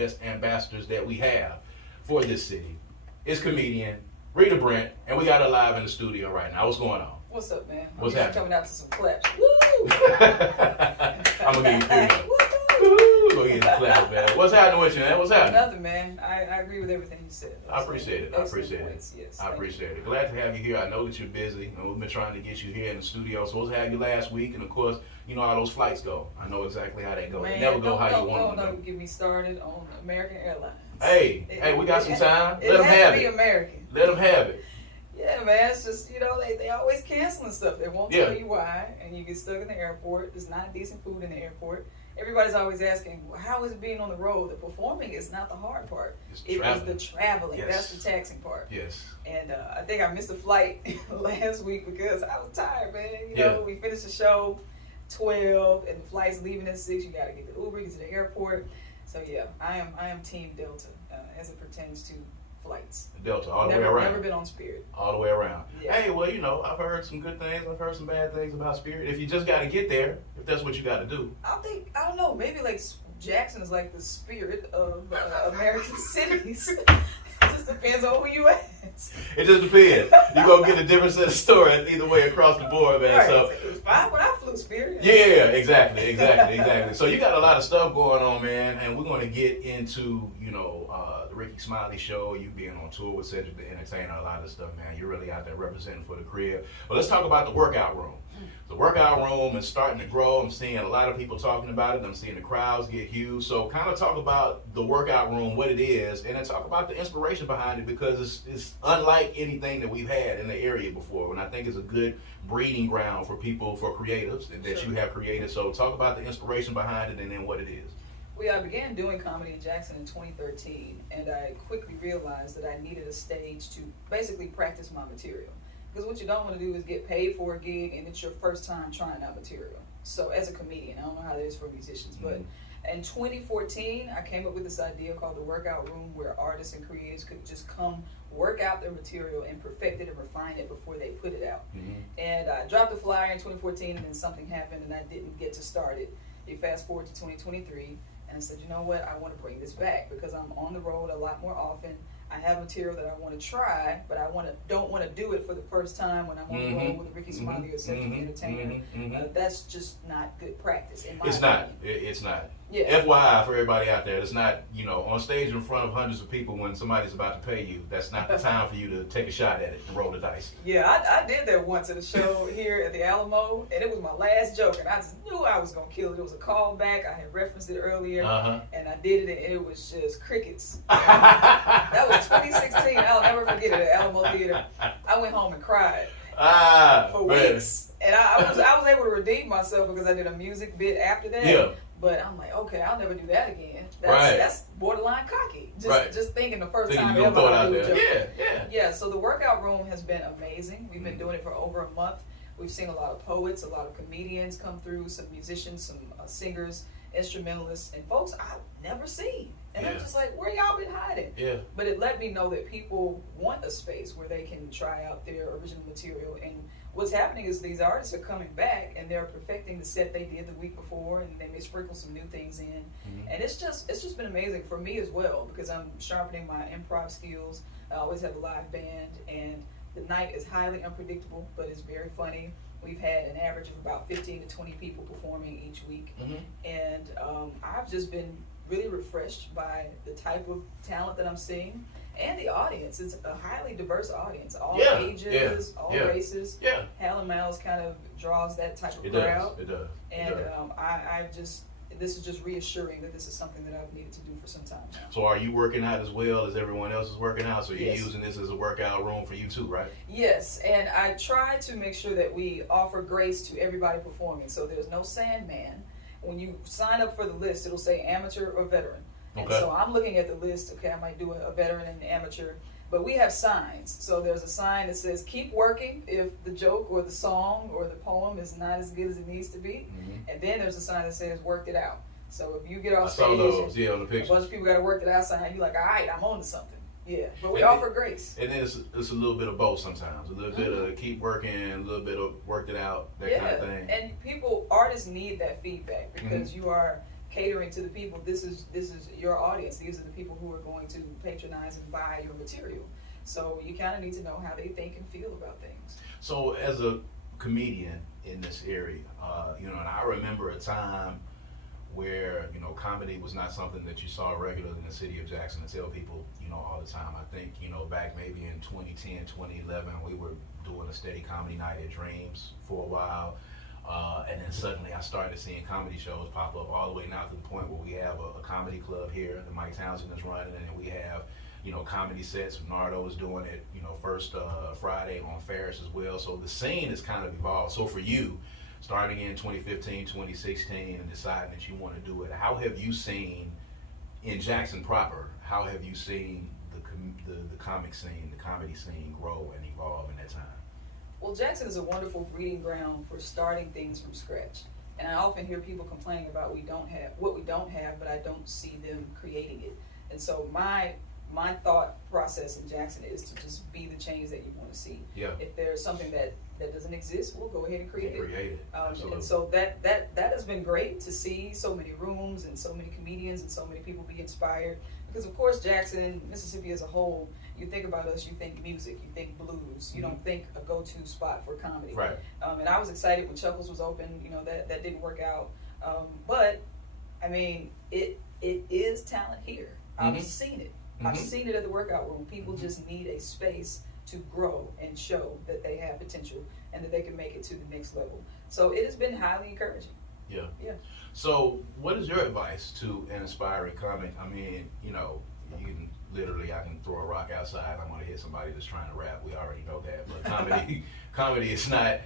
best ambassadors that we have for this city. It's comedian Rita Brent, and we got her live in the studio right now. What's going on? What's up, man? What's happening? Coming out to some claps. Woo! I'm gonna give you three. Woo! Go get the claps, man. What's happening with you, man? What's happening? Nothing, man. I agree with everything you said. I appreciate it. I appreciate it. Points. Yes, I appreciate it. Glad to have you here. I know that you're busy, and we've been trying to get you here in the studio. Supposed to have you last week, and of course, you know how those flights go. I know exactly how they go. Man, they never go how you want them to go. Don't get me started on American Airlines. Hey, we got some time. Let them have it. American. Let them have it. Yeah, man, it's just, they always canceling stuff. They won't tell you why, and you get stuck in the airport. There's not decent food in the airport. Everybody's always asking, well, how is it being on the road? The performing is not the hard part. It was the traveling. Yes. That's the taxing part. Yes. And I think I missed a flight last week because I was tired, man. You know, we finished the show 12, and the flight's leaving at 6. You got to get the Uber, get to the airport. So, yeah, I am Team Delta as it pertains to flights. Delta, all the way around. Never been on Spirit. All the way around. Yeah. Hey, well, I've heard some good things. I've heard some bad things about Spirit. If you just got to get there, if that's what you got to do. I don't know, maybe like Jackson is like the Spirit of American cities. It just depends on who you ask. It just depends. You're going to get a different set of stories either way across the board, man. Right. So It was fine when I flew Spirit. Yeah, exactly. So you got a lot of stuff going on, man, and we're going to get into, the Rickey Smiley show, you being on tour with Cedric the Entertainer, a lot of stuff, man. You're really out there representing for the crib. But let's talk about the workout room. The workout room is starting to grow. I'm seeing a lot of people talking about it. I'm seeing the crowds get huge. So kind of talk about the workout room, what it is, and then talk about the inspiration behind it, because it's unlike anything that we've had in the area before. And I think it's a good breeding ground for people, for creatives that you have created. So talk about the inspiration behind it and then what it is. I began doing comedy in Jackson in 2013, and I quickly realized that I needed a stage to basically practice my material. Because what you don't want to do is get paid for a gig and it's your first time trying out material. So as a comedian, I don't know how that is for musicians, but in 2014, I came up with this idea called the workout room, where artists and creatives could just come work out their material and perfect it and refine it before they put it out. And I dropped the flyer in 2014, and then something happened and I didn't get to start it. You fast forward to 2023, and I said, you know what, I want to bring this back because I'm on the road a lot more often. I have material that I want to try, but I don't want to do it for the first time when I'm on the road with a Rickey Smiley or Cedric the Entertainer. That's just not good practice, in my opinion. It's not. Yeah. FYI for everybody out there, it's not, on stage in front of hundreds of people when somebody's about to pay you. That's not the time for you to take a shot at it and roll the dice. Yeah, I did that once at a show here at the Alamo, and it was my last joke, and I just knew I was going to kill it. It was a callback. I had referenced it earlier, and I did it, and it was just crickets. That was 2016. I'll never forget it at Alamo Theater. I went home and cried for weeks, and I was able to redeem myself because I did a music bit after that. Yeah. But I'm like, okay, I'll never do that again. That's borderline cocky. Just thinking the first time ever I out do a there. joke. Yeah. So the workout room has been amazing. We've been doing it for over a month. We've seen a lot of poets, a lot of comedians come through, some musicians, some singers, instrumentalists, and folks I've never seen. And I'm just like, where y'all been hiding? Yeah. But it let me know that people want a space where they can try out their original material. And what's happening is these artists are coming back and they're perfecting the set they did the week before, and they may sprinkle some new things in. And it's just been amazing for me as well, because I'm sharpening my improv skills. I always have a live band, and the night is highly unpredictable, but it's very funny. We've had an average of about 15 to 20 people performing each week. And I've just been really refreshed by the type of talent that I'm seeing and the audience. It's a highly diverse audience, all ages, all races. Yeah. Hal and Mal's kind of draws that type of crowd. It does. And this is just reassuring that this is something that I've needed to do for some time now. So are you working out as well as everyone else is working out? So you're using this as a workout room for you too, right? Yes, and I try to make sure that we offer grace to everybody performing. So there's no Sandman. When you sign up for the list, it'll say amateur or veteran. And so I'm looking at the list. Okay, I might do a veteran and an amateur. But we have signs. So there's a sign that says keep working if the joke or the song or the poem is not as good as it needs to be. And then there's a sign that says worked it out. So if you get off stage, on the picture. A bunch of people got to work it out sign, you're like, all right, I'm on to something. Yeah, but we offer grace. And then it's a little bit of both sometimes. A little bit of keep working, a little bit of worked it out, that kind of thing. And artists need that feedback because you are catering to the people. This is your audience. These are the people who are going to patronize and buy your material. So you kind of need to know how they think and feel about things. So as a comedian in this area, you know, and I remember a time where, you know, comedy was not something that you saw regularly in the city of Jackson. I tell people, you know, all the time. I think, you know, back maybe in 2010, 2011, we were doing a steady comedy night at Dreams for a while. And then suddenly I started seeing comedy shows pop up all the way now to the point where we have a comedy club here that Mike Townsend is running, and then we have, you know, comedy sets. Nardo is doing it, you know, first Friday on Ferris as well. So the scene has kind of evolved. So for you, starting in 2015, 2016, and deciding that you want to do it, how have you seen, in Jackson proper, how have you seen the comic scene, the comedy scene grow and evolve in that time? Well, Jackson is a wonderful breeding ground for starting things from scratch. And I often hear people complaining about what we don't have, but I don't see them creating it. And so my thought process in Jackson is to just be the change that you want to see. Yeah. If there's something that doesn't exist, we'll go ahead and create it. Absolutely. And so that has been great to see so many rooms and so many comedians and so many people be inspired. Because of course, Jackson, Mississippi as a whole, you think about us, you think music, you think blues, you don't think a go-to spot for comedy. Right. And I was excited when Chuckles was open. You know, that didn't work out. But I mean, it is talent here. I've seen it. I've seen it at the workout room. People just need a space to grow and show that they have potential and that they can make it to the next level. So it has been highly encouraging. Yeah. Yeah. So what is your advice to an aspiring comic? I mean, you know, you can literally, I can throw a rock outside, I'm gonna hit somebody that's trying to rap. We already know that. But comedy is not,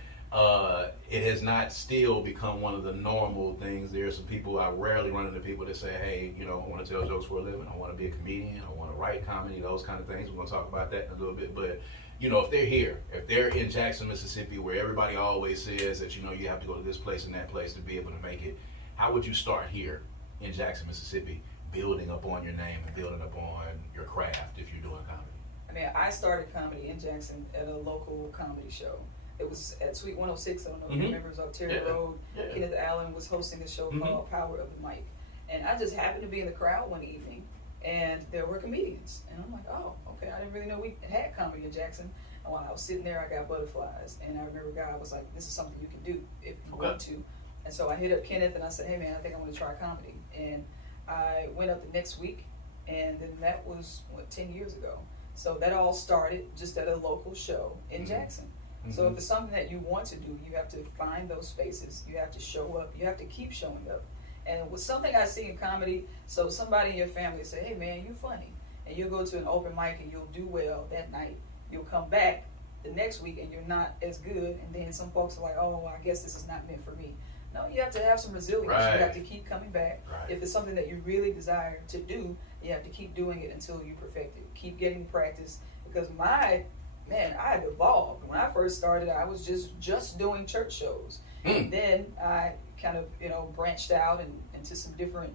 it has not still become one of the normal things. There are some people, I rarely run into people that say, hey, you know, I want to tell jokes for a living, I want to be a comedian, I want to write comedy, those kind of things. We're going to talk about that in a little bit. But, you know, if they're here, if they're in Jackson, Mississippi, where everybody always says that, you know, you have to go to this place and that place to be able to make it, how would you start here in Jackson, Mississippi, building up on your name and building up on your craft if you're doing comedy? I mean, I started comedy in Jackson at a local comedy show. It was at Suite 106. I don't know if you remember. It was on Terry Road. Yeah. Kenneth Allen was hosting a show called Power of the Mic. And I just happened to be in the crowd one evening, and there were comedians. And I'm like, oh, okay, I didn't really know we had comedy in Jackson. And while I was sitting there, I got butterflies. And I remember a guy was like, this is something you can do if you want to. And so I hit up Kenneth, and I said, hey, man, I think I want to try comedy. And I went up the next week, and then that was, 10 years ago. So that all started just at a local show in Jackson. So if it's something that you want to do, you have to find those spaces. You have to show up. You have to keep showing up. And with something I see in comedy, so somebody in your family say, hey, man, you're funny. And you'll go to an open mic and you'll do well that night. You'll come back the next week and you're not as good. And then some folks are like, oh, well, I guess this is not meant for me. No, you have to have some resilience. Right. You have to keep coming back. Right. If it's something that you really desire to do, you have to keep doing it until you perfect it. Keep getting practice. Because I've evolved. When I first started, I was just doing church shows. And then I kind of, you know, branched out into some different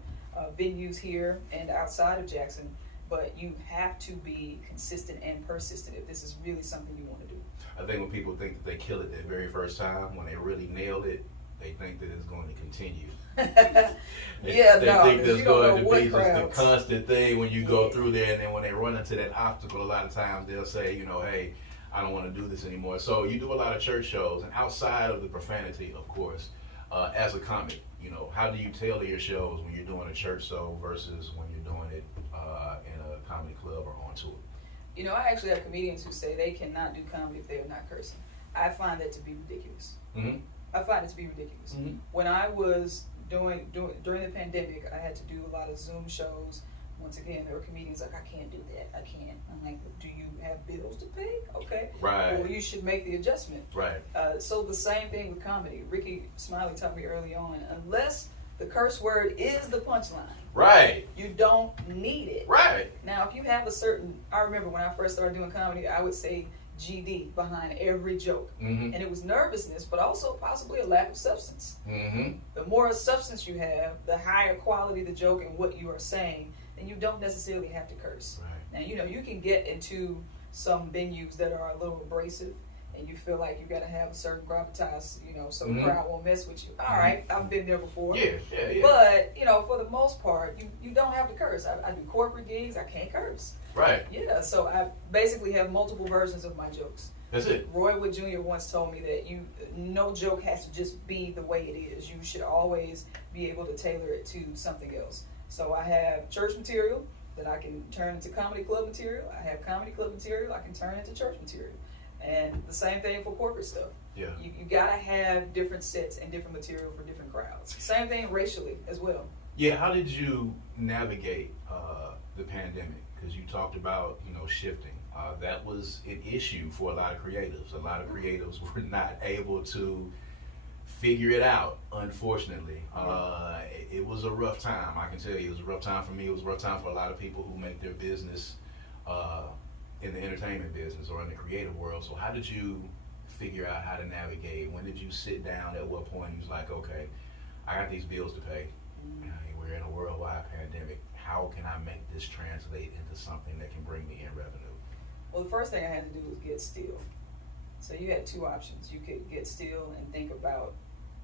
venues here and outside of Jackson. But you have to be consistent and persistent if this is really something you want to do. I think when people think that they kill it their very first time, when they really nail it, they think that it's going to continue. They think there's going to be just a constant thing when you go through there, and then when they run into that obstacle, a lot of times they'll say, you know, hey, I don't want to do this anymore. So you do a lot of church shows, and outside of the profanity, of course, as a comic, you know, how do you tailor your shows when you're doing a church show versus when you're doing it in a comedy club or on tour? You know, I actually have comedians who say they cannot do comedy if they are not cursing. I find that to be ridiculous. I find it to be ridiculous. When I was during the pandemic, I had to do a lot of Zoom shows. Once again, there were comedians like, I can't do that. I can't. I'm like, do you have bills to pay? Okay. Right. Well, you should make the adjustment. Right. So the same thing with comedy. Rickey Smiley taught me early on, unless the curse word is the punchline. Right. You don't need it. Right. Now, if you have a certain, I remember when I first started doing comedy, I would say GD behind every joke. And it was nervousness, but also possibly a lack of substance. The more substance you have, the higher quality the joke and what you are saying, then you don't necessarily have to curse. Right. Now, you know, you can get into some venues that are a little abrasive, and you feel like you got to have a certain gravitas, so Mm-hmm. the crowd won't mess with you. All right, I've been there before. Yeah. But, for the most part, you don't have to curse. I do corporate gigs, I can't curse. Right. Yeah, so I basically have multiple versions of my jokes. That's it. Roy Wood Jr. once told me that no joke has to just be the way it is. You should always be able to tailor it to something else. So I have church material that I can turn into comedy club material. I have comedy club material I can turn into church material. And the same thing for corporate stuff. Yeah. You gotta have different sets and different material for different crowds. Same thing racially as well. Yeah. How did you navigate the pandemic? Because you talked about shifting. That was an issue for a lot of creatives. A lot of creatives were not able to figure it out, unfortunately. It was a rough time. I can tell you, it was a rough time for me. It was a rough time for a lot of people who make their business in the entertainment business or in the creative world. So how did you figure out how to navigate? When did you sit down? At what point you was like, okay, I got these bills to pay. We're in a worldwide pandemic. How can I make this translate into something that can bring me in revenue? Well, the first thing I had to do was get still. So you had two options. You could get still and think about,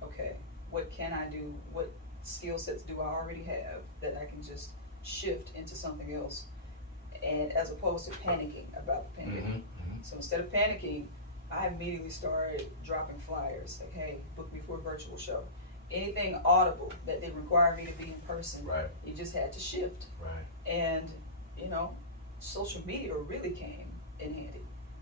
okay, what can I do? What skill sets do I already have that I can just shift into something else? And as opposed to panicking about the pandemic. Mm-hmm. So instead of panicking, I immediately started dropping flyers. Like, hey, book me for a virtual show. Anything audible that didn't require me to be in person, Right. you just had to shift. Right. And, social media really came in handy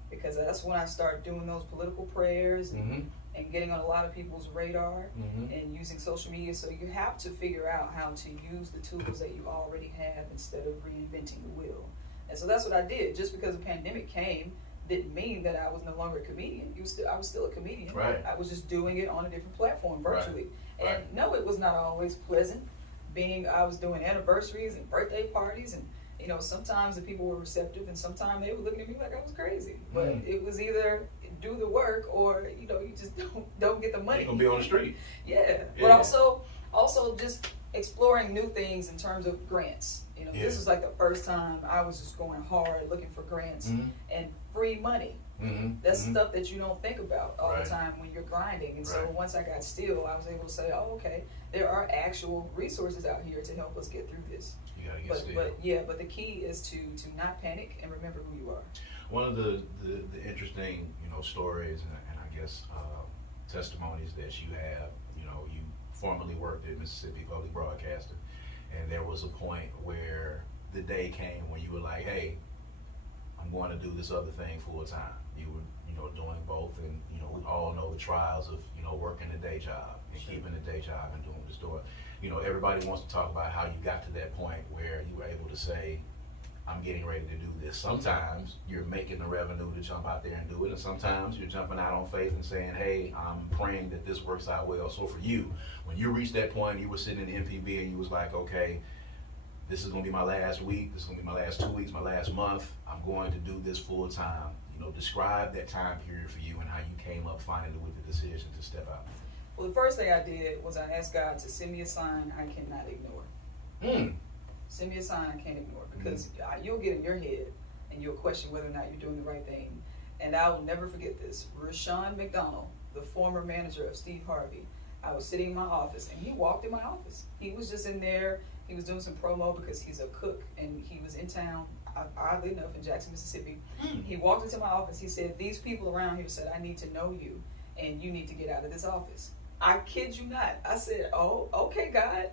because that's when I started doing those political prayers and getting on a lot of people's radar and using social media. So you have to figure out how to use the tools that you already have instead of reinventing the wheel. And so that's what I did. Just because the pandemic came didn't mean that I was no longer a comedian. I was still a comedian. Right. I was just doing it on a different platform virtually. Right. And no, it was not always pleasant. I was doing anniversaries and birthday parties, and sometimes the people were receptive, and sometimes they were looking at me like I was crazy. But it was either do the work or you just don't get the money. You're gonna be on the street. Yeah. But also just exploring new things in terms of grants. This was like the first time I was just going hard looking for grants and free money. That's stuff that you don't think about all the time when you're grinding. And so once I got still, I was able to say, oh, okay, there are actual resources out here to help us get through this. You gotta get still. But the key is to not panic and remember who you are. One of the interesting stories and I guess testimonies that you have, you formerly worked at Mississippi Public Broadcasting, and there was a point where the day came when you were like, hey, I'm going to do this other thing full time. You were doing both, and we all know the trials of working the day job and keeping the day job and doing what it's doing. Everybody wants to talk about how you got to that point where you were able to say, I'm getting ready to do this. Sometimes you're making the revenue to jump out there and do it, and sometimes you're jumping out on faith and saying, hey, I'm praying that this works out well. So for you, when you reached that point, you were sitting in the MPB and you was like, okay, this is going to be my last week, this is going to be my last 2 weeks, my last month, I'm going to do this full time. Describe that time period for you and how you came up finally with the decision to step out. Well, the first thing I did was I asked God to send me a sign I cannot ignore. Send me a sign I can't ignore, because you'll get in your head and you'll question whether or not you're doing the right thing. And I will never forget this. Rashawn McDonald, the former manager of Steve Harvey, I was sitting in my office and he walked in my office. He was just in there. He was doing some promo because he's a cook and he was in town, oddly enough, in Jackson, Mississippi. He walked into my office. He said, these people around here said, I need to know you and you need to get out of this office. I kid you not. I said, oh, okay, God.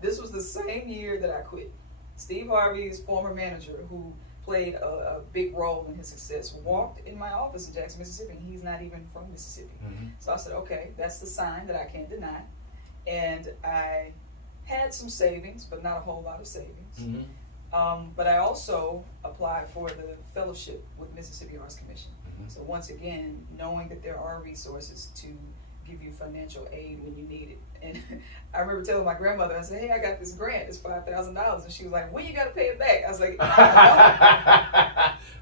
This was the same year that I quit. Steve Harvey's former manager, who played a big role in his success, walked in my office in Jackson, Mississippi, and he's not even from Mississippi. So I said, okay, that's the sign that I can't deny. And I had some savings, but not a whole lot of savings. But I also applied for the fellowship with Mississippi Arts Commission. So once again, knowing that there are resources to give you financial aid when you need it. And I remember telling my grandmother, I said, hey, I got this grant, it's $5,000. And she was like, when you got to pay it back? I was like,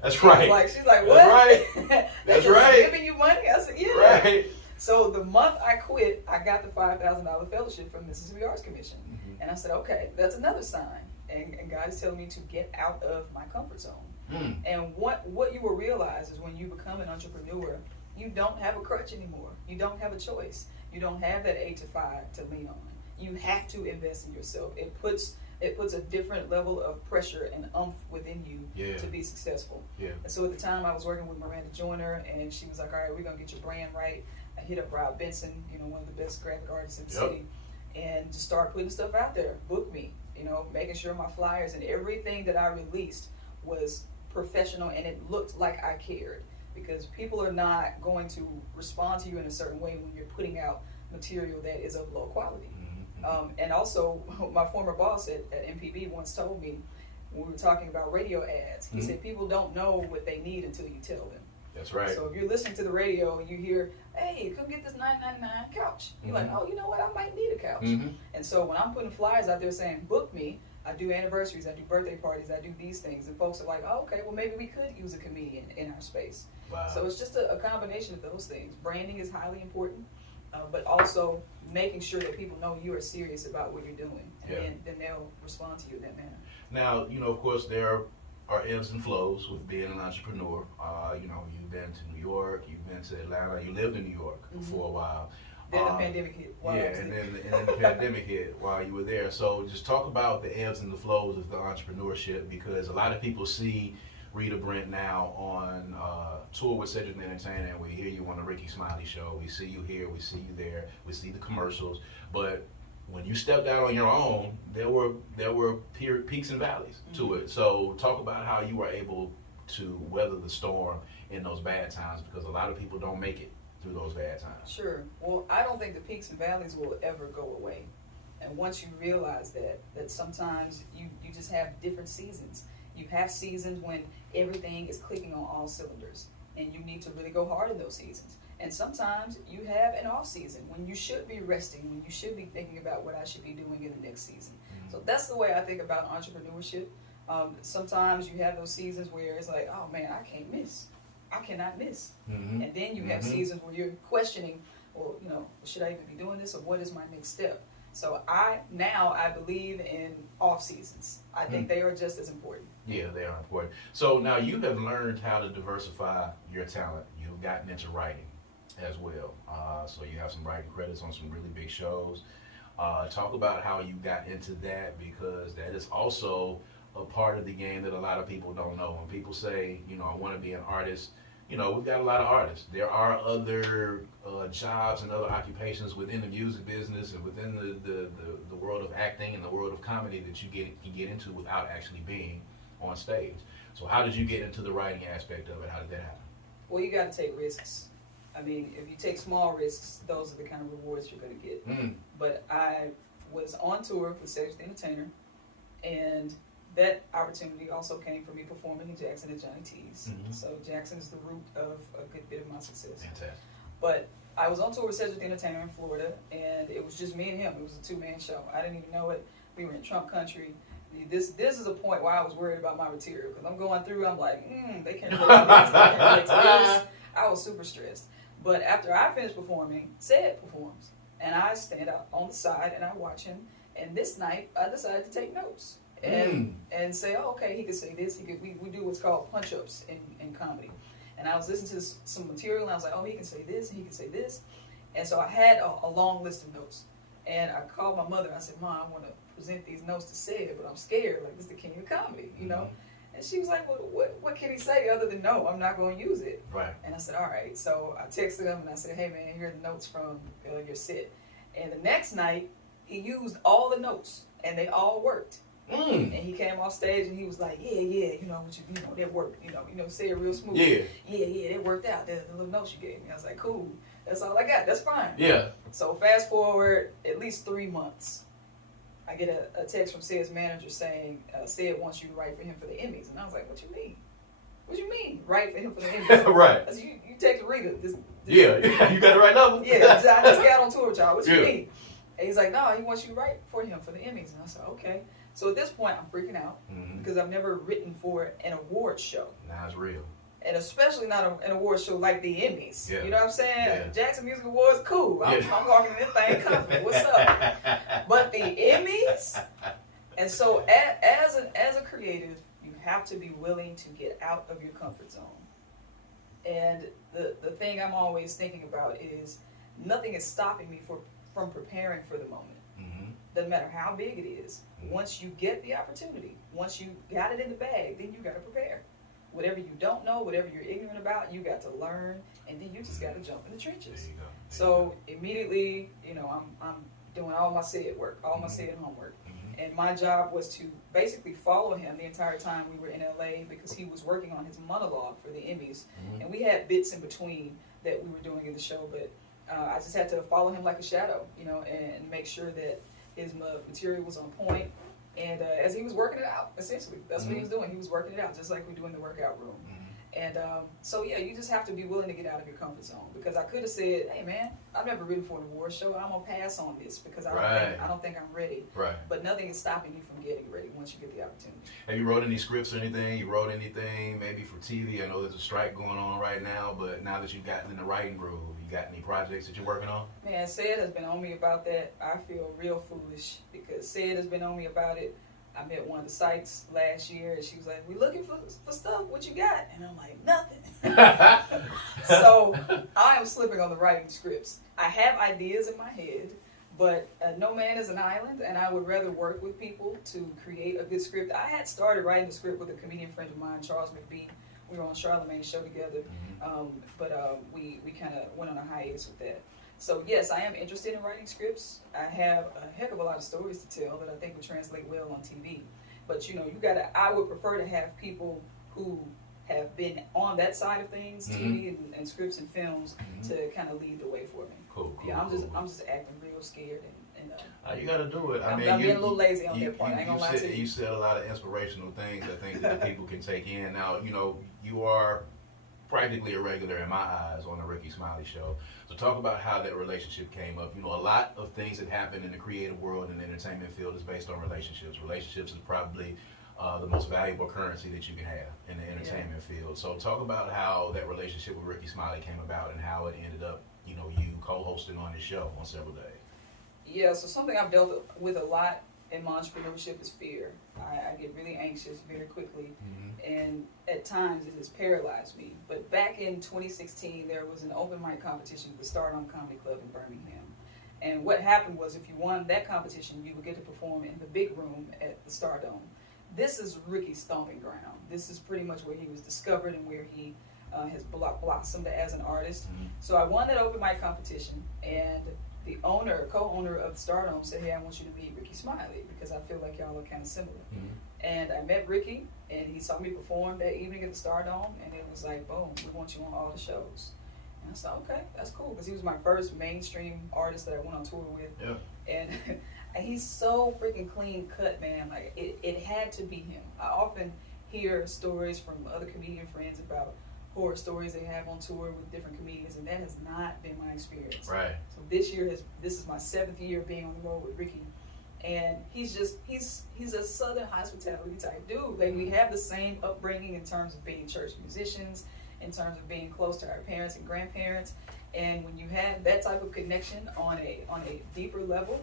That's right. She's like, what? That's right. That's right. Giving you money? I said, yeah. Right. So the month I quit, I got the $5,000 fellowship from Mississippi Arts Commission. And I said, okay, that's another sign. And God is telling me to get out of my comfort zone. And what you will realize is when you become an entrepreneur, you don't have a crutch anymore. You don't have a choice. You don't have that 8 to 5 to lean on. You have to invest in yourself. It puts a different level of pressure and umph within you to be successful. Yeah. And so at the time I was working with Miranda Joyner, and she was like, all right, we're going to get your brand right. I hit up Rob Benson, one of the best graphic artists in the city, and just start putting stuff out there. Book me, making sure my flyers and everything that I released was professional and it looked like I cared, because people are not going to respond to you in a certain way when you're putting out material that is of low quality. And also, my former boss at MPB once told me, when we were talking about radio ads, he said people don't know what they need until you tell them. That's right. So if you're listening to the radio and you hear, hey, come get this $9.99 couch, you're like, oh, you know what, I might need a couch. And so when I'm putting flyers out there saying, book me, I do anniversaries, I do birthday parties, I do these things, and folks are like, oh, okay, well, maybe we could use a comedian in our space. Wow. So it's just a combination of those things. Branding is highly important, but also making sure that people know you are serious about what you're doing, and then they'll respond to you in that manner. Now, of course, there are ebbs and flows with being an entrepreneur. You've been to New York, you've been to Atlanta, you lived in New York for a while. Then the pandemic hit. And then the pandemic hit while you were there. So just talk about the ebbs and the flows of the entrepreneurship, because a lot of people see Rita Brent now on tour with Cedric the Entertainer, and we hear you on the Rickey Smiley show. We see you here, we see you there, we see the commercials. But when you stepped out on your own, there were peaks and valleys to it. So talk about how you were able to weather the storm in those bad times, because a lot of people don't make it through those bad times. Sure. Well, I don't think the peaks and valleys will ever go away. And once you realize that sometimes you just have different seasons. You have seasons when everything is clicking on all cylinders, and you need to really go hard in those seasons. And sometimes you have an off season when you should be resting, when you should be thinking about what I should be doing in the next season. So that's the way I think about entrepreneurship. Sometimes you have those seasons where it's like, oh man, I can't miss. I cannot miss. And then you have seasons where you're questioning, well, should I even be doing this, or what is my next step? So I believe in off seasons. I think they are just as important. Yeah, they are important. So now you have learned how to diversify your talent. You've gotten into writing as well. So you have some writing credits on some really big shows. Talk about how you got into that, because that is also a part of the game that a lot of people don't know. When people say, I want to be an artist, we've got a lot of artists. There are other jobs and other occupations within the music business and within the world of acting and the world of comedy that you can get into without actually being on stage. So how did you get into the writing aspect of it? How did that happen? Well, you got to take risks. I mean, if you take small risks, those are the kind of rewards you're going to get. But I was on tour with Cedric the Entertainer, and that opportunity also came from me performing in Jackson at Johnny T's. So Jackson is the root of a good bit of my success. Fantastic. But I was on tour with Cedric the Entertainer in Florida, and it was just me and him. It was a two-man show. I didn't even know it. We were in Trump country. This is a point where I was worried about my material, because I'm going through, I'm like, they can't relate to this, they can't relate to this. I was super stressed. But after I finished performing, Ced performs. And I stand up on the side and I watch him. And this night, I decided to take notes and say, oh, okay, he could say this. We do what's called punch-ups in comedy. And I was listening to some material, and I was like, oh, he can say this, and he can say this. And so I had a long list of notes. And I called my mother. I said, Mom, I want to present these notes to Ced, but I'm scared. Like, this is the king of comedy, And she was like, well, what can he say other than no, I'm not going to use it. Right. And I said, all right. So I texted him, and I said, hey, man, here are the notes from your set. And the next night, he used all the notes, and they all worked. And he came off stage, and he was like, yeah, that worked. Say it real smooth. Yeah, that worked out. The little notes you gave me. I was like, cool. That's all I got. That's fine. Yeah. So fast forward at least 3 months, I get a text from Ced's manager saying, Ced wants you to write for him for the Emmys. And I was like, what you mean? What you mean, write for him for the Emmys? Right. I said, you text Rita. You got the right number. Yeah, I just got on tour with y'all. What you mean? And he's like, no, he wants you to write for him for the Emmys. And I said, okay. So at this point, I'm freaking out because I've never written for an award show. Now it's real. And especially not an award show like the Emmys. Yeah. You know what I'm saying? Yeah. Jackson Music Awards, cool. I'm walking in this thing comfy. What's up? But the Emmys, and so as a creative, you have to be willing to get out of your comfort zone. And the thing I'm always thinking about is nothing is stopping me from preparing for the moment. Doesn't matter how big it is. Once you get the opportunity, once you got it in the bag, then you got to prepare. Whatever you don't know, whatever you're ignorant about, you got to learn, and then you just got to jump in the trenches. There you go. So immediately, I'm doing all my said work, all my said homework. And my job was to basically follow him the entire time we were in LA because he was working on his monologue for the Emmys. And we had bits in between that we were doing in the show, but I just had to follow him like a shadow, and make sure that his material was on point. And as he was working it out, essentially, that's what he was doing. He was working it out, just like we do in the workout room. And so, yeah, you just have to be willing to get out of your comfort zone. Because I could have said, hey, man, I've never written for an award show. I'm going to pass on this because I don't think I'm ready. Right. But nothing is stopping you from getting ready once you get the opportunity. Have you wrote any scripts or anything? You wrote anything maybe for TV? I know there's a strike going on right now, but now that you've gotten in the writing groove, you got any projects that you're working on? Man, Ced has been on me about that. I feel real foolish because Ced has been on me about it. I met one of the sites last year, and she was like, "We looking for stuff. What you got?" And I'm like, "Nothing." So I am slipping on the writing scripts. I have ideas in my head, but no man is an island, and I would rather work with people to create a good script. I had started writing the script with a comedian friend of mine, Charles McBee. We were on Charlemagne's show together, but we kind of went on a hiatus with that. So yes, I am interested in writing scripts. I have a heck of a lot of stories to tell that I think would translate well on TV. But I would prefer to have people who have been on that side of things, TV and scripts and films, to kind of lead the way for me. Cool. Yeah, I'm just acting real scared and you got to do it. I'm being a little lazy on that part. I ain't gonna lie to you. You said a lot of inspirational things. I think that people can take in. Now, you are practically a regular in my eyes on the Rickey Smiley show. So talk about how that relationship came up. A lot of things that happen in the creative world and the entertainment field is based on relationships. Relationships is probably the most valuable currency that you can have in the entertainment field. So talk about how that relationship with Rickey Smiley came about and how it ended up, you co-hosting on his show on several days. Yeah, so something I've dealt with a lot in my entrepreneurship is fear. I get really anxious very quickly, and at times it has paralyzed me. But back in 2016, there was an open mic competition at the Stardom Comedy Club in Birmingham. And what happened was if you won that competition, you would get to perform in the big room at the Stardome. This is Rickey's stomping ground. This is pretty much where he was discovered and where he has blossomed as an artist. So I won that open mic competition, and the co-owner of Stardom said, "Hey, I want you to meet Rickey Smiley because I feel like y'all are kind of similar." And I met Rickey, and he saw me perform that evening at the Stardome, and it was like, boom, we want you on all the shows. And I said, okay, that's cool, because he was my first mainstream artist that I went on tour with. Yeah. And he's so freaking clean cut, man. Like, it had to be him. I often hear stories from other comedian friends about horror stories they have on tour with different comedians, and that has not been my experience. Right. So this is my 7th year being on the road with Rickey, and he's a Southern hospitality type dude. Like, we have the same upbringing in terms of being church musicians, in terms of being close to our parents and grandparents, and when you have that type of connection on a deeper level,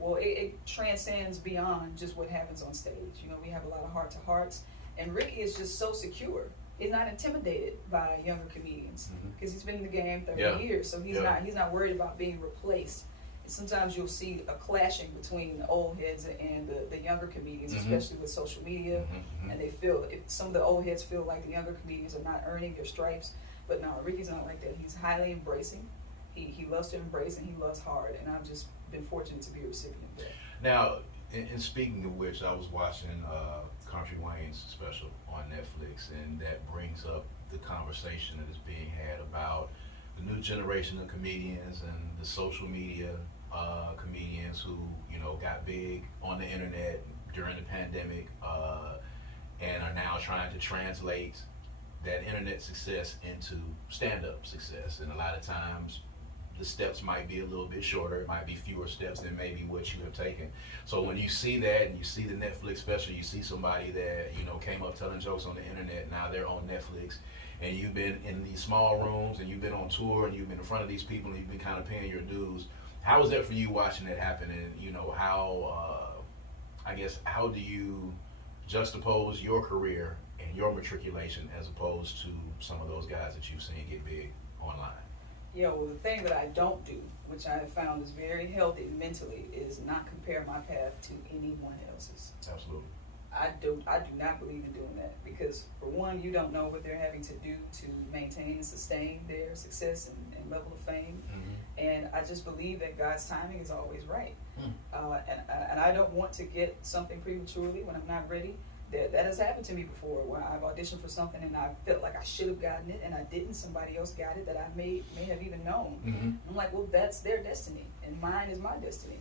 well, it transcends beyond just what happens on stage. We have a lot of heart-to-hearts, and Rickey is just so secure. He's not intimidated by younger comedians because he's been in the game 30 years, so he's not worried about being replaced. And sometimes you'll see a clashing between the old heads and the younger comedians, especially with social media, and they feel some of the old heads feel like the younger comedians are not earning their stripes. But no, Rickey's not like that. He's highly embracing. He loves to embrace, and he loves hard, and I've just been fortunate to be a recipient of that. Now, in speaking of which, I was watching Country Wayne's special on Netflix, and that brings up the conversation that is being had about the new generation of comedians and the social media comedians who got big on the internet during the pandemic and are now trying to translate that internet success into stand-up success. And a lot of times the steps might be a little bit shorter. It might be fewer steps than maybe what you have taken. So when you see that and you see the Netflix special, you see somebody that came up telling jokes on the internet, now they're on Netflix, and you've been in these small rooms and you've been on tour and you've been in front of these people and you've been kind of paying your dues. How was that for you watching that happen? And how do you juxtapose your career and and your matriculation as opposed to some of those guys that you've seen get big online? Yeah, well, the thing that I don't do, which I have found is very healthy mentally, is not compare my path to anyone else's. Absolutely. I do not believe in doing that because, for one, you don't know what they're having to do to maintain and sustain their success and level of fame. Mm-hmm. And I just believe that God's timing is always right. Mm. And I don't want to get something prematurely when I'm not ready. That has happened to me before, where I've auditioned for something and I felt like I should have gotten it and I didn't. Somebody else got it that I may have even known. Mm-hmm. I'm like, well, that's their destiny and mine is my destiny.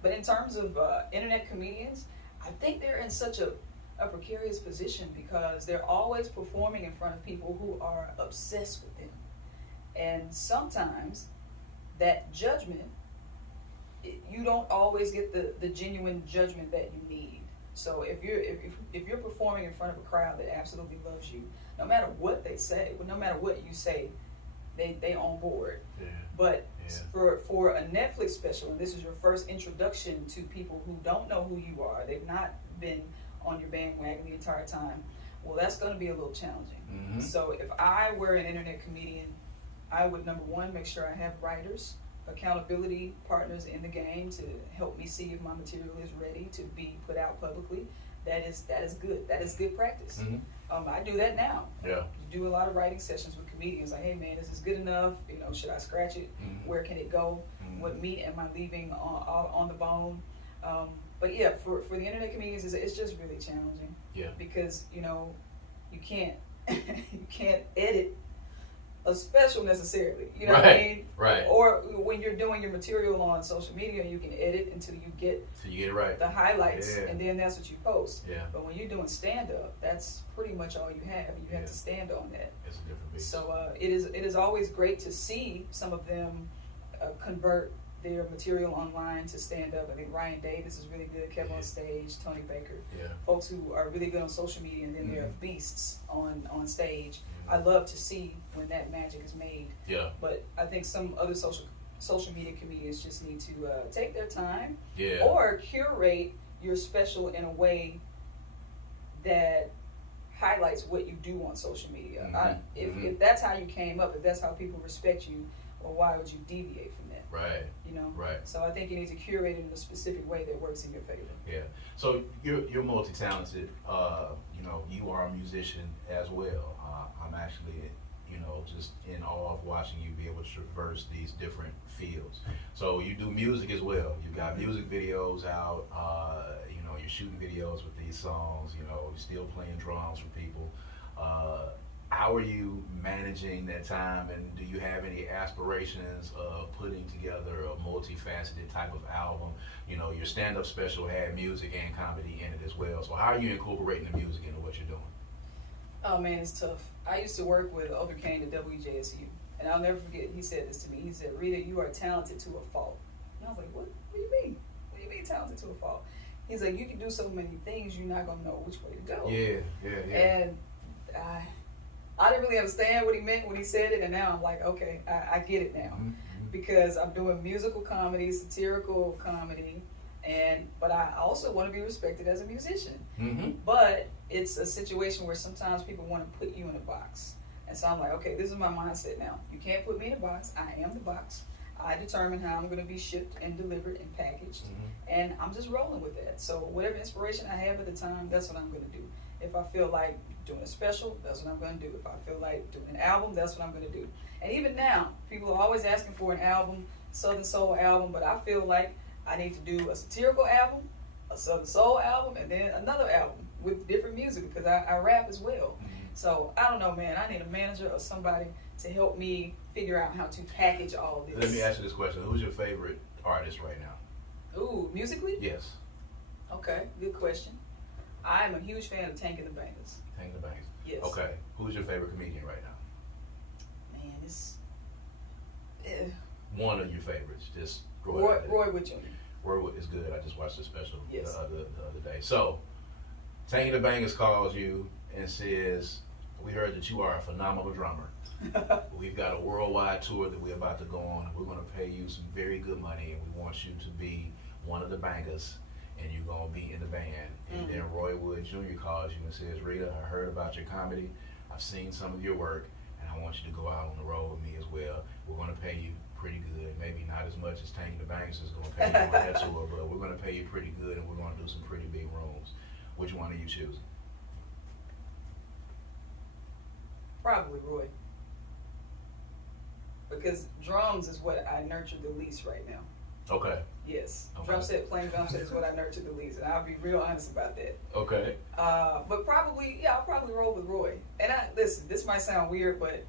But in terms of internet comedians, I think they're in such a precarious position because they're always performing in front of people who are obsessed with them. And sometimes that judgment, you don't always get the genuine judgment that you need. So if you're performing in front of a crowd that absolutely loves you, no matter what they say, no matter what you say, they on board. Yeah. But for a Netflix special, and this is your first introduction to people who don't know who you are, they've not been on your bandwagon the entire time, well, that's going to be a little challenging. Mm-hmm. So if I were an internet comedian, I would, number one, make sure I have writers, accountability partners in the game to help me see if my material is ready to be put out publicly. That is good. That is good practice. Mm-hmm. I do that now. Yeah. You do a lot of writing sessions with comedians. Like, hey man, is this good enough? Should I scratch it? Mm-hmm. Where can it go? Mm-hmm. What meat am I leaving on the bone? But yeah, for the internet comedians, it's just really challenging. Yeah. Because you can't you can't edit a special necessarily, what I mean? Right. Or when you're doing your material on social media, you can edit until you get it right, the highlights, and then that's what you post. Yeah. But when you're doing stand-up, that's pretty much all you have. You have to stand on that. It's a different beast. So it is always great to see some of them convert their material online to stand up. I think Ryan Davis is really good, kept on stage, Tony Baker. Yeah. Folks who are really good on social media, and then they're beasts on stage. I love to see when that magic is made. Yeah. But I think some other social media comedians just need to take their time, or curate your special in a way that highlights what you do on social media. Mm-hmm. If that's how you came up, if that's how people respect you, well, why would you deviate from that? Right. Right. So I think you need to curate it in a specific way that works in your favor. Yeah. So you're multi-talented. You are a musician as well. I'm actually, just in awe of watching you be able to traverse these different fields. So you do music as well. You got music videos out. You're shooting videos with these songs. You're still playing drums for people. How are you managing that time, and do you have any aspirations of putting together a multifaceted type of album? Your stand-up special had music and comedy in it as well. So how are you incorporating the music into what you're doing? Oh man, it's tough. I used to work with Elder Kane at WJSU, and I'll never forget, he said this to me. He said, "Rita, you are talented to a fault." And I was like, what do you mean? What do you mean talented to a fault? He's like, you can do so many things, you're not going to know which way to go. Yeah. And I didn't really understand what he meant when he said it, and now I'm like, okay, I get it now. Mm-hmm. Because I'm doing musical comedy, satirical comedy, but I also want to be respected as a musician. Mm-hmm. But it's a situation where sometimes people want to put you in a box. And so I'm like, okay, this is my mindset now. You can't put me in a box. I am the box. I determine how I'm going to be shipped and delivered and packaged. Mm-hmm. And I'm just rolling with that. So whatever inspiration I have at the time, that's what I'm going to do. If I feel like doing a special, that's what I'm going to do. If I feel like doing an album, that's what I'm going to do. And even now, people are always asking for an album, Southern Soul album, but I feel like I need to do a satirical album, a Southern Soul album, and then another album with different music, because I rap as well. Mm-hmm. So I don't know, man. I need a manager or somebody to help me figure out how to package all this. Let me ask you this question. Who's your favorite artist right now? Ooh, musically? Yes. Okay, good question. I'm a huge fan of Tank and the Bangers. Tank and the Bangers. Yes. Okay. Who's your favorite comedian right now? Man, it's... One of your favorites. Just Roy Wood Jr. Roy Wood is good. I just watched the special the other day. So, Tank and the Bangers calls you and says, we heard that you are a phenomenal drummer. We've got a worldwide tour that we're about to go on. We're going to pay you some very good money, and we want you to be one of the bangers and you're going to be in the band. And then Roy Wood Jr. calls you and says, Rita, I heard about your comedy. I've seen some of your work, and I want you to go out on the road with me as well. We're going to pay you pretty good. Maybe not as much as Tank the Banks is going to pay you on that tour, but we're going to pay you pretty good, and we're going to do some pretty big rooms. Which one are you choosing? Probably Roy. Because drums is what I nurture the least right now. Okay. Yes. Okay. Playing drum set is what I nurture the least, and I'll be real honest about that. Okay. But probably, I'll probably roll with Roy. And listen, this might sound weird, but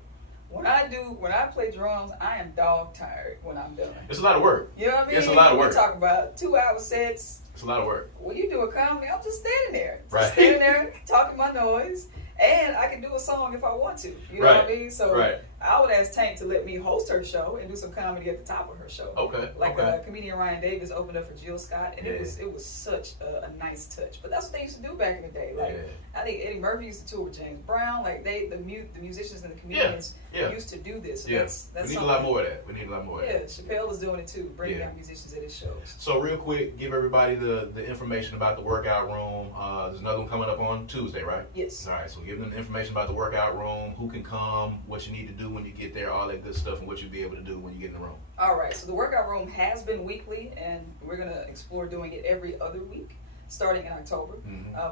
when I play drums, I am dog tired when I'm done. It's a lot of work. You know what I mean? It's a lot of work. We talk about 2-hour sets. It's a lot of work. When you do a comedy, I'm just standing there. Right. Standing there, talking my noise. And I can do a song if I want to. You know what I mean? So I would ask Tank to let me host her show and do some comedy at the top of her show. Okay. Like comedian Ryan Davis opened up for Jill Scott, and it was such a nice touch. But that's what they used to do back in the day. Like I think Eddie Murphy used to tour with James Brown. Like the musicians and the comedians used to do this. So that's we need a lot more of that. Yeah, Chappelle is doing it too, bringing out musicians at his shows. So real quick, give everybody the information about the workout room. There's another one coming up on Tuesday, right? Yes. All right, so give them the information about the workout room, who can come, what you need to do when you get there, all that good stuff, and what you'll be able to do when you get in the room. All right, so the workout room has been weekly, and we're going to explore doing it every other week, starting in October.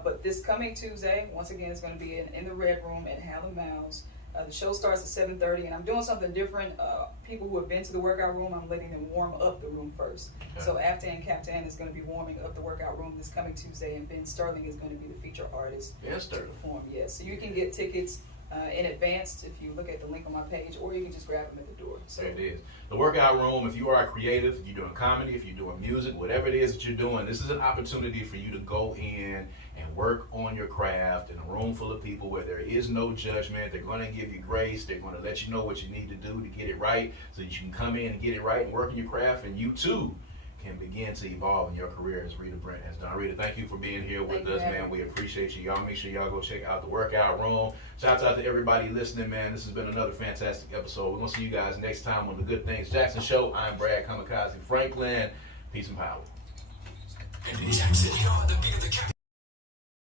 But this coming Tuesday, once again, it's going to be in the Red Room at Hallam Mouse. The show starts at 7:30, and I'm doing something different. People who have been to the workout room, I'm letting them warm up the room first. Okay. So Aftan Captain is going to be warming up the workout room this coming Tuesday, and Ben Sterling is going to be the feature artist to perform. Yes, so you can get tickets in advance if you look at the link on my page, or you can just grab them at the door. So there it is. The workout room, if you are a creative, if you're doing comedy, if you're doing music, whatever it is that you're doing, this is an opportunity for you to go in and work on your craft in a room full of people where there is no judgment. They're going to give you grace. They're going to let you know what you need to do to get it right so that you can come in and get it right and work on your craft, and you too can begin to evolve in your career as Rita Brent has done. Rita, thank you for being here with us, man. We appreciate you. Y'all make sure y'all go check out the workout room. Shouts out to everybody listening, man. This has been another fantastic episode. We're going to see you guys next time on the Good Things Jackson Show. I'm Brad Kamikaze Franklin. Peace and power.